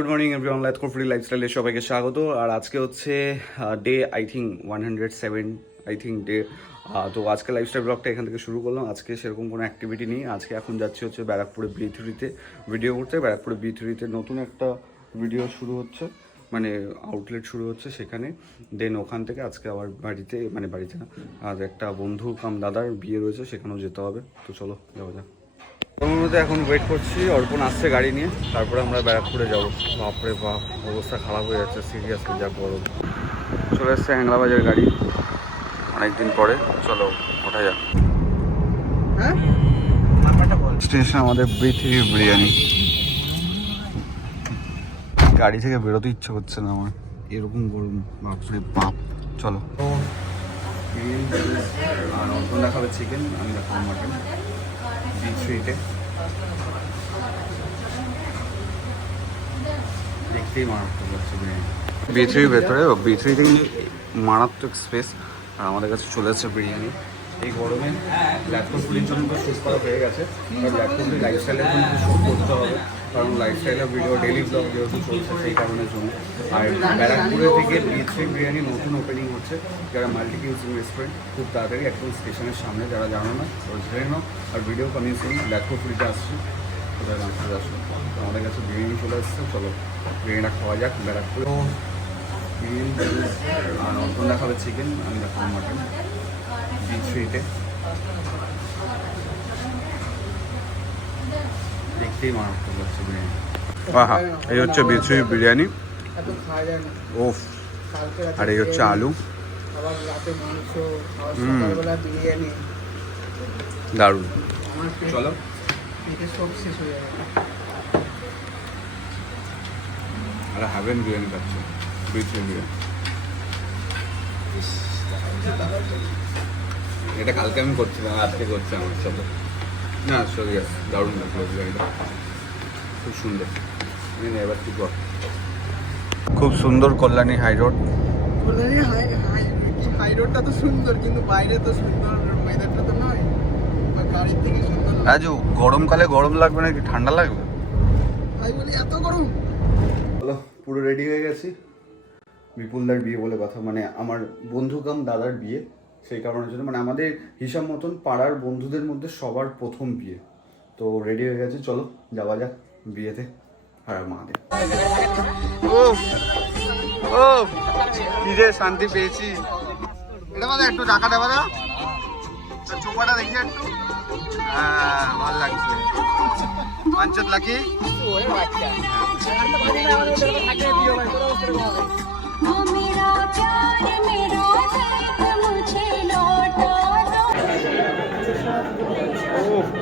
Good morning everyone, life free লাইফস্টাইলে সবাইকে স্বাগত। আর আজকে হচ্ছে ডে আই থিঙ্ক 107 ডে। তো আজকে লাইফস্টাইল ব্লগটা এখান থেকে শুরু করলাম। আজকে সেরকম কোনো অ্যাক্টিভিটি নেই। আজকে এখন যাচ্ছি হচ্ছে ব্যারাকপুরে B3-তে ভিডিও করতে। ব্যারাকপুরে B3-তে নতুন একটা ভিডিও শুরু হচ্ছে, মানে আউটলেট শুরু হচ্ছে সেখানে। দেন ওখান থেকে আজকে আবার বাড়িতে না, আর একটা বন্ধু কাম দাদার বিয়ে রয়েছে, সেখানেও যেতে হবে। তো চলো যাওয়া যাক। ওর মধ্যে এখন ওয়েট করছি, অর্পণ আসছে গাড়ি নিয়ে, তারপরে আমরা ব্যারাকপুরে যাবো। বাপরে বাপ, অবস্থা খারাপ হয়ে যাচ্ছে সিরিয়াসলি, যা গরম। চলে এসছে হ্যাংলাবাজের গাড়ি অনেকদিন পরে। চলো ওঠা যাক। স্টেশন আমাদের B3 বিরিয়ানি। গাড়ি থেকে বেরোতে ইচ্ছে করছে না আমার, এরকম গরম, বাপরে বাপ। চলো। আর অর্পণ দেখাবে চিকেন, আমি দেখাবো মাটন। B3-তে দেখতেই মারাত্মক লাগছে বিরিয়ানি। B3-র ভেতরে, B3-তে কিন্তু মারাত্মক স্পেস। আর আমাদের কাছে চলে আসছে বিরিয়ানি। এই গরমে ল্যাপটপ ফুলির জন্য তো শ্যুট করা হয়ে গেছে, আর ল্যাপটপ ফুলি লাইফস্টাইলের জন্য শ্যুট করতে হবে, কারণ লাইফস্টাইলের ভিডিও ডেলি ব্লগ যেহেতু চলছে সেই কারণের জন্য। আর ব্যারাকপুরে থেকে B3 বিরিয়ানি নতুন ওপেনিং হচ্ছে, যারা মাল্টি কিউজিং রেস্টুরেন্ট, খুব তাড়াতাড়ি একদম স্টেশনের সামনে। যারা জানো না ওরা জেনে নাও। আর ভিডিও কামিং সুন, ল্যাপটপ ফুলিতে আসছি, কোথায় রাস্তায় আসলো। তো আমাদের কাছে বিরিয়ানি চলে আসছে, চলো বিরিয়ানিটা খাওয়া যাক ব্যারাকপুরে। বিরিয়ানি আর অর্পণ দেখাবে চিকেন, আমি দেখাবো মাটন। B3-তে দেখতেই মারাত্মক লাগছে বিরিয়ানি। আহা, এই হচ্ছে B3 বিরিয়ানি। ওফ। আর এই হচ্ছে আলু। দারুণ। চলো আর হ্যাভেন বিরিয়ানি খাচ্ছি, B3 বিরিয়ানি। এটা কালকে আমি করছিলাম, আজকে করছি আমার সাথে। না সরি, দারুণ লাগলো বিরিয়ানিটা, খুব সুন্দর। এবার কি কর, খুব সুন্দর Kalyani high road. Kalyani high রোডটা তো সুন্দর, কিন্তু বাইরে তো সুন্দর ওয়েদারটা তো নয়, গাড়ির থেকে সুন্দর। রাজু, গরমকালে গরম লাগবে নাকি ঠান্ডা লাগবে? আমি বলি এত গরম। হলো, পুরো রেডি হয়ে গেছি। বিপুলদার বিয়ে বলে কথা, মানে আমার বন্ধু কাম দাদার বিয়ে, সেই কারণের জন্য, মানে আমাদের হিসাব মতন পাড়ার বন্ধুদের মধ্যে সবার প্রথম বিয়ে। তো রেডি হয়ে গেছে, চলো যাওয়া যাক বিয়েতে। আর মাদের ও কি রে শান্তি পেয়েছি। এটা মানে একটু টাকা দেওয়া না, চোপাটা দেখি একটু। হ্যাঁ ভালো লাগছে, পাঞ্চত লাকি।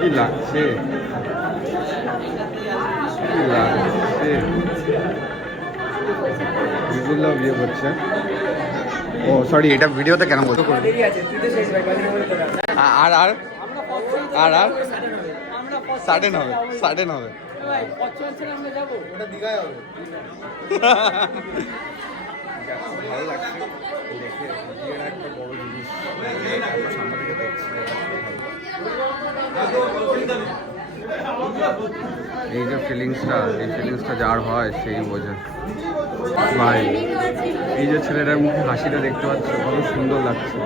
কি লাগছে, কি লাগছে। বিপুলদা বিয়ে করছে। ও সরি, এটা ভিডিওতে কেন বলতো? আর আর আর আর সাডেন হবে, সাডেন হবে। ভালো লাগছে দেখে, বিয়ের একটা বড় জিনিস সামনে থেকে দেখছি। এই যে ফিলিংসটা, এই ফিলিংসটা যার হয় সেই বোঝে ভাই। এই যে ছেলেটার মুখে হাসিটা দেখতে পাচ্ছ, কত সুন্দর লাগছে।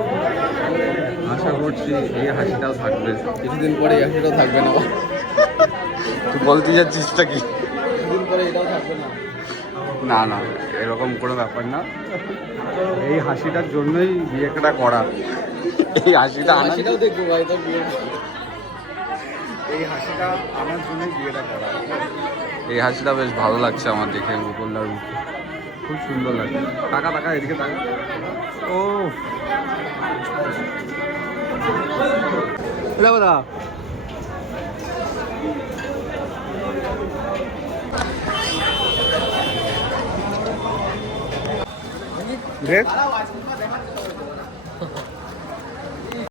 আশা করছি এই হাসিটাও থাকবে কিছুদিন পরে। এই হাসিটাও থাকবে না। তুই বলতে যাচ্ছিসটা কি? কিছুদিন পরে এটাও থাকবে না। না না, এরকম কোনো ব্যাপার না। এই হাসিটার জন্যই বিয়েটা করা। এই হাসিটা হাসিটাও দেখবো ভাই, তোর বিয়ে, এই হাসিটা আমার জন্যই বিয়েটা করা। এই হাসিটা বেশ ভালো লাগছে আমার দেখে, মুকুলদার মুখে খুব সুন্দর লাগছে। টাকা টাকা এদিকে টাকা। ও দাদা